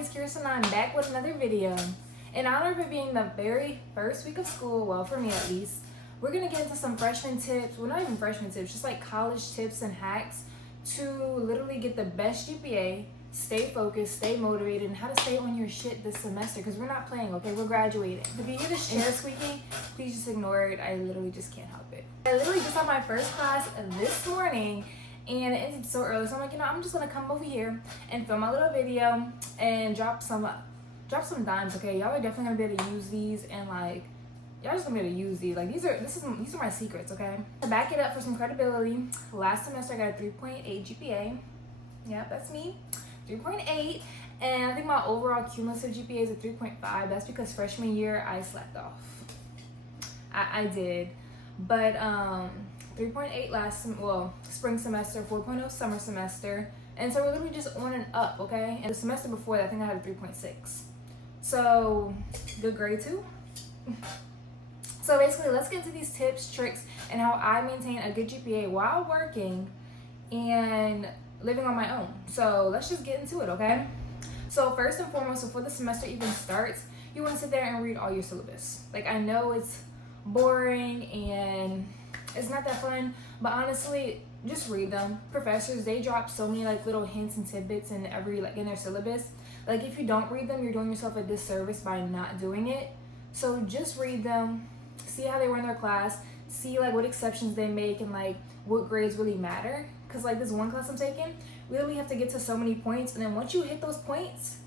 it's Kirsten and I'm back with another video. In honor of it being the very first week of school, well for me at least, we're going to get into some freshman tips, well not even freshman tips, just like college tips and hacks to literally get the best GPA, stay focused, stay motivated, and how to stay on your shit this semester because we're not playing, okay? We're graduating. If you hear this chair squeaking, please just ignore it. I literally just can't help it. I literally just had my first class this morning and it ended so early, so I'm like, I'm just gonna come over here and film my little video and drop some dimes, okay? Y'all are definitely gonna be able to use these, and like y'all just gonna be able to use these. Like these are my secrets, okay? To back it up for some credibility, last semester I got a 3.8 GPA. Yep, that's me, 3.8, and I think my overall cumulative GPA is a 3.5. That's because freshman year I slept off. I did, but 3.8 spring semester, 4.0 summer semester, and so we're literally just on and up, okay? And the semester before that, I think I had a 3.6. So good grade too. So basically, let's get into these tips, tricks, and how I maintain a good GPA while working and living on my own. So let's just get into it, okay? So first and foremost, before the semester even starts, you want to sit there and read all your syllabus. Like, I know it's boring and it's not that fun, but honestly, just read them. Professors, they drop so many like little hints and tidbits in in their syllabus. Like, if you don't read them, you're doing yourself a disservice by not doing it. So just read them, see how they run their class, see like what exceptions they make and like what grades really matter. Because like this one class I'm taking, we literally have to get to so many points, and then once you hit those points,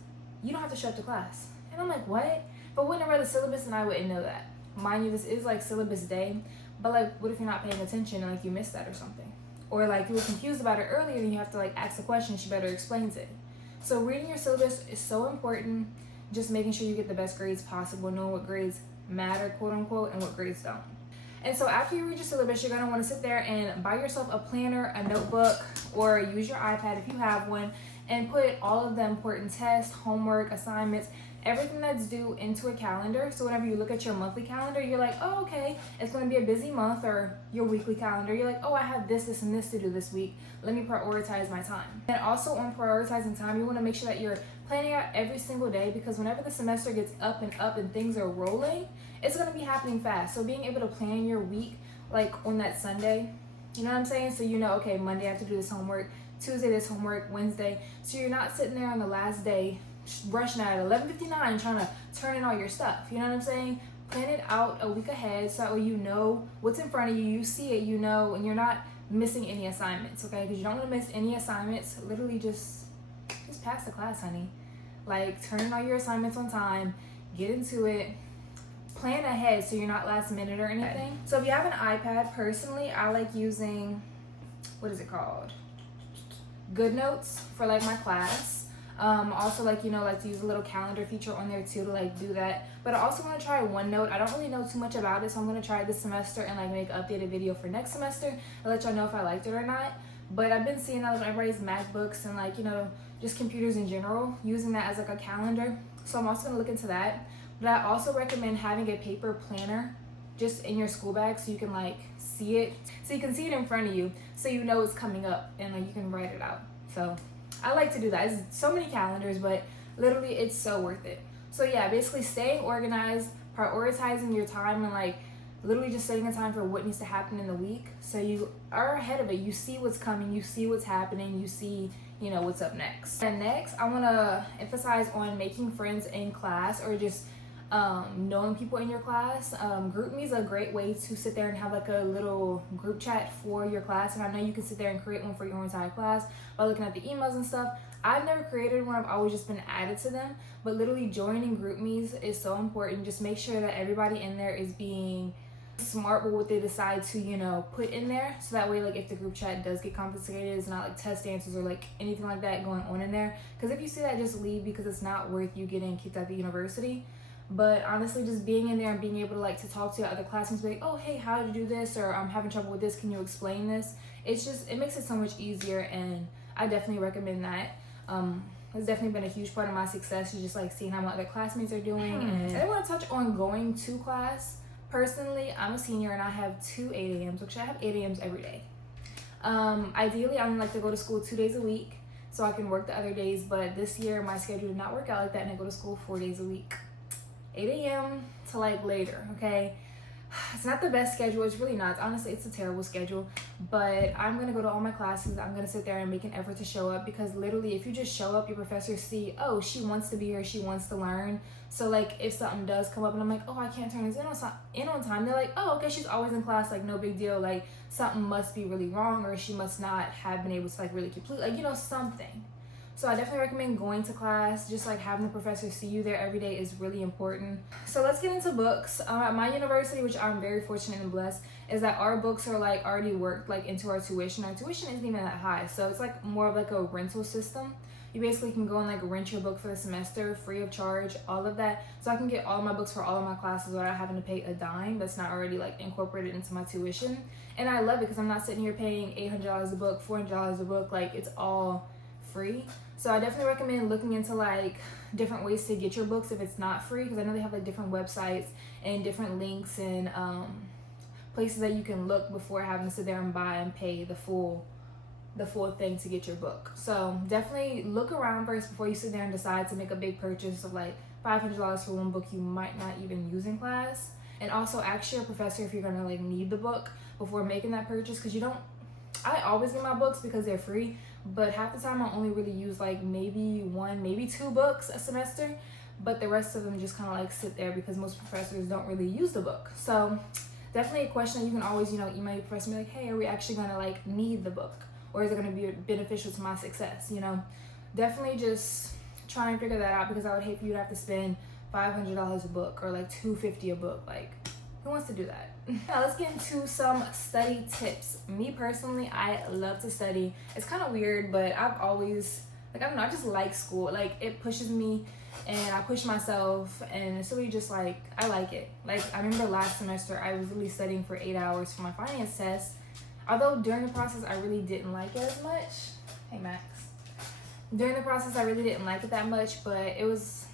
you don't have to show up to class. And I'm like, what? But wouldn't have read the syllabus and I wouldn't know that. Mind you, this is like syllabus day, but like what if you're not paying attention and like you missed that or something? Or like you were confused about it earlier and you have to like ask a question, she better explains it. So reading your syllabus is so important, just making sure you get the best grades possible, knowing what grades matter, quote unquote, and what grades don't. And so after you read your syllabus, you're gonna wanna sit there and buy yourself a planner, a notebook, or use your iPad if you have one, and put all of the important tests, homework, assignments, everything that's due into a calendar. So whenever you look at your monthly calendar, you're like, oh, okay, it's gonna be a busy month. Or your weekly calendar, you're like, oh, I have this, and this to do this week. Let me prioritize my time. And also on prioritizing time, you wanna make sure that you're planning out every single day, because whenever the semester gets up and things are rolling, it's gonna be happening fast. So being able to plan your week like on that Sunday, you know what I'm saying? So you know, okay, Monday I have to do this homework, Tuesday this homework, Wednesday. So you're not sitting there on the last day rushing out at 11:59 trying to turn in all your stuff. You know what I'm saying? Plan it out a week ahead so that way you know what's in front of you, you see it, you know, and you're not missing any assignments, okay? Because you don't want to miss any assignments. Literally just pass the class, honey. Like, turn in all your assignments on time, get into it, plan ahead so you're not last minute or anything. So if you have an iPad, personally, I like using, what is it called? Good Notes for like my class. Also like to use a little calendar feature on there too to like do that. But I also want to try OneNote. I don't really know too much about it, so I'm going to try it this semester and like make an updated video for next semester. I'll let y'all know if I liked it or not. But I've been seeing that with everybody's MacBooks and like just computers in general, using that as like a calendar. So I'm also going to look into that. But I also recommend having a paper planner just in your school bag so you can like see it, so you can see it in front of you, so you know it's coming up and like you can write it out. So I like to do that. It's so many calendars, but literally it's so worth it. So yeah, basically staying organized, prioritizing your time, and like literally just setting a time for what needs to happen in the week so you are ahead of it. You see what's coming, you see what's happening, you see what's up next. And next, I want to emphasize on making friends in class, or just knowing people in your class. GroupMe is a great way to sit there and have like a little group chat for your class. And I know you can sit there and create one for your entire class by looking at the emails and stuff. I've never created one, I've always just been added to them. But literally joining GroupMes is so important. Just make sure that everybody in there is being smart with what they decide to put in there, so that way like if the group chat does get complicated, it's not like test answers or like anything like that going on in there. Because if you see that, just leave, because it's not worth you getting kicked out of the university. But honestly, just being in there and being able to talk to your other classmates, be like, oh hey, how did you do this, or I'm having trouble with this, can you explain this? It makes it so much easier, and I definitely recommend that. It's definitely been a huge part of my success, is just like seeing how my other classmates are doing. And I want to touch on going to class. Personally, I'm a senior and I have 2 8 a.m.s, which I have 8 a.m.s every day. Ideally, I would like to go to school 2 days a week. so I can work the other days. But this year my schedule did not work out like that, and I go to school 4 days a week, 8 a.m. to like later. Okay, it's not the best schedule. It's really not. Honestly, it's a terrible schedule. But I'm gonna go to all my classes. I'm gonna sit there and make an effort to show up, because literally if you just show up, your professors see, oh, she wants to be here, she wants to learn. So like if something does come up and I'm like, oh, I can't turn this in on time, they're like, oh, okay, she's always in class, like no big deal, like something must be really wrong, or she must not have been able to like really complete, like, you know, something. So I definitely recommend going to class. Just like having the professor see you there every day is really important. So let's get into books. At my university, which I'm very fortunate and blessed, is that our books are like already worked like into our tuition. Our tuition isn't even that high, so it's like more of like a rental system. You basically can go and like rent your book for the semester free of charge, all of that. So I can get all of my books for all of my classes without having to pay a dime that's not already like incorporated into my tuition. And I love it because I'm not sitting here paying $800 a book, $400 a book, like it's all free. So I definitely recommend looking into like different ways to get your books if it's not free, because I know they have like different websites and different links and places that you can look before having to sit there and buy and pay the full thing to get your book. So definitely look around first before you sit there and decide to make a big purchase of like $500 for one book you might not even use in class. And also ask your professor if you're gonna like need the book before making that purchase, because you don't, I always get my books because they're free, but half the time I only really use like maybe 1, maybe 2 books a semester, but the rest of them just kind of like sit there because most professors don't really use the book. So definitely a question that you can always, you know, email your professor and be like, hey, are we actually gonna like need the book, or is it gonna be beneficial to my success? You know, definitely just try and figure that out, because I would hate for you to have to spend $500 a book or like $250 a book. Like, who wants to do that? Now let's get into some study tips. Me personally, I love to study. It's kind of weird, but I've always, like, I don't know, I just like school. Like, it pushes me and I push myself, and it's really just like, I like it. Like, I remember last semester I was really studying for 8 hours for my finance test, although during the process I really didn't like it as much. Hey Max. During the process I really didn't like it that much, but it was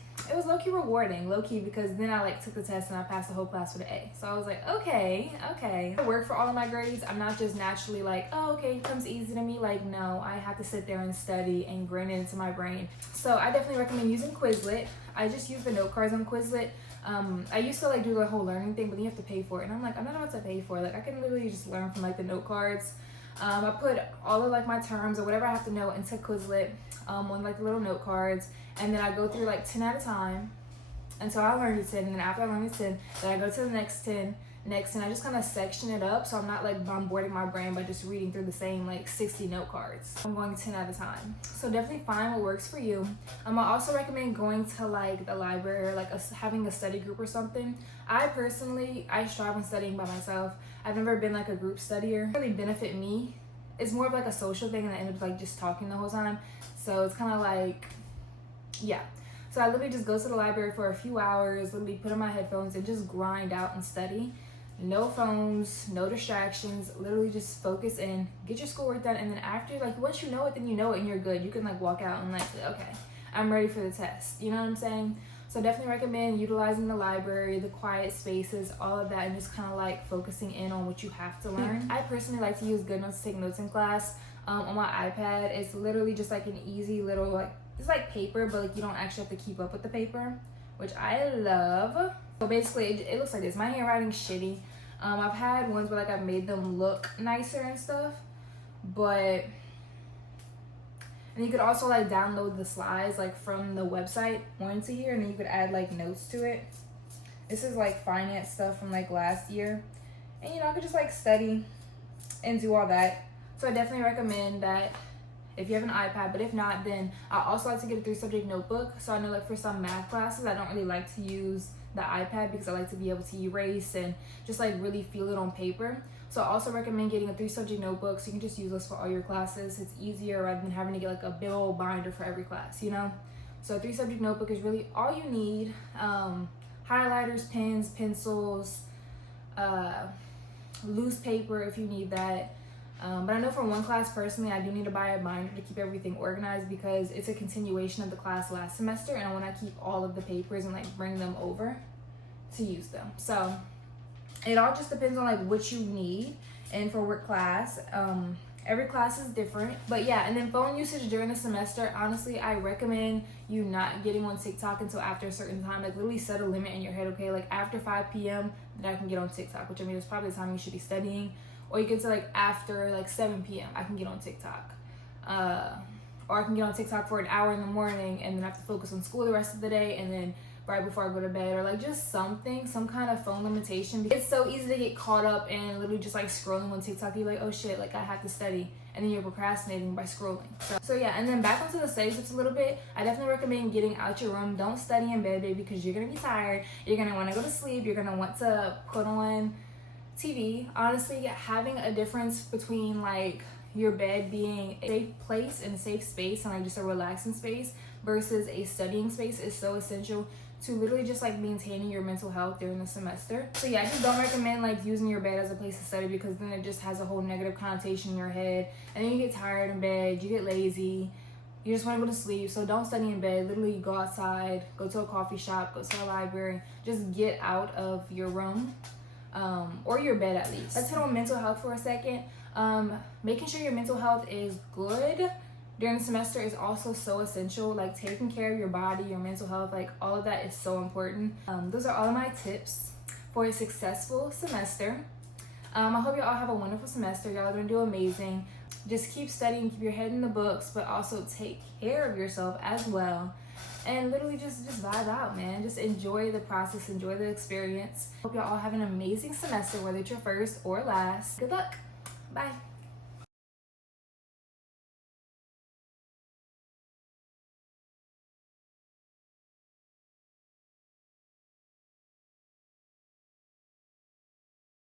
low-key rewarding, low-key, because then I like took the test and I passed the whole class with an A. So I was like, okay. I work for all of my grades. I'm not just naturally like, oh, okay, it comes easy to me. Like, no, I have to sit there and study and grind it into my brain. So I definitely recommend using Quizlet. I just use the note cards on Quizlet. I used to like do the whole learning thing, but then you have to pay for it. And I'm like, I'm not about to pay for it. Like, I can literally just learn from like the note cards. I put all of like my terms or whatever I have to know into Quizlet on like the little note cards, and then I go through like 10 at a time until I learn the 10, and then after I learn the 10, then I go to the next 10, and I just kind of section it up so I'm not like bombarding my brain by just reading through the same like 60 note cards. I'm going 10 at a time. So definitely find what works for you. I also recommend going to like the library or like having a study group or something. I personally, I strive on studying by myself. I've never been like a group studier. It really benefit me. It's more of like a social thing, and I end up like just talking the whole time. So it's kind of like, yeah. So I literally just go to the library for a few hours, literally put on my headphones and just grind out and study. No phones, no distractions, literally just focus in, get your schoolwork done, and then after, like, once you know it, then you know it and you're good. You can like walk out and like, okay, I'm ready for the test. You know what I'm saying? So definitely recommend utilizing the library, the quiet spaces, all of that, and just kind of like focusing in on what you have to learn. I personally like to use GoodNotes to take notes in class on my iPad. It's literally just like an easy little, like, it's like paper, but like you don't actually have to keep up with the paper, which I love. So basically it looks like this. My handwriting's shitty. I've had ones where like I've made them look nicer and stuff, but, and you could also like download the slides like from the website onto here, and then you could add like notes to it. This is like finance stuff from like last year, and you know, I could just like study and do all that. So I definitely recommend that if you have an iPad, but if not, then I also like to get a 3-subject notebook. So I know like for some math classes, I don't really like to use the iPad because I like to be able to erase and just like really feel it on paper. So I also recommend getting a 3-subject notebook so you can just use this for all your classes. It's easier rather than having to get like a big old binder for every class, you know? So a 3-subject notebook is really all you need. Highlighters, pens, pencils, loose paper if you need that. But I know for one class personally, I do need to buy a binder to keep everything organized because it's a continuation of the class last semester, and I want to keep all of the papers and like bring them over to use them. So it all just depends on like what you need. And for work class, Every class is different. But yeah, and then phone usage during the semester, honestly, I recommend you not getting on TikTok until after a certain time. Like literally set a limit in your head, okay? Like after 5 p.m., then I can get on TikTok, which I mean is probably the time you should be studying. Or you can say like after like 7 p.m., I can get on TikTok. Or I can get on TikTok for an hour in the morning and then I have to focus on school the rest of the day, and then right before I go to bed, or like just something, some kind of phone limitation. It's so easy to get caught up in literally just like scrolling on TikTok. You're like, oh shit, like I have to study, and then you're procrastinating by scrolling. So yeah, and then back onto the study tips a little bit. I definitely recommend getting out your room. Don't study in bed, baby, because you're gonna be tired. You're gonna want to go to sleep. You're gonna want to put on TV. Honestly, having a difference between like your bed being a safe place and a safe space and like just a relaxing space versus a studying space is so essential to literally just like maintaining your mental health during the semester. So yeah, I just don't recommend like using your bed as a place to study, because then it just has a whole negative connotation in your head, and then you get tired in bed, you get lazy, you just want to go to sleep. So don't study in bed. Literally go outside, go to a coffee shop, go to a library, just get out of your room, or your bed at least. Let's hit on mental health for a second. Making sure your mental health is good during the semester is also so essential. Like taking care of your body, your mental health, like all of that is so important. Those are all of my tips for a successful semester. I hope you all have a wonderful semester. Y'all are gonna do amazing. Just keep studying, keep your head in the books, but also take care of yourself as well. And literally just vibe out, man. Just enjoy the process, enjoy the experience. Hope y'all all have an amazing semester, whether it's your first or last. Good luck. Bye.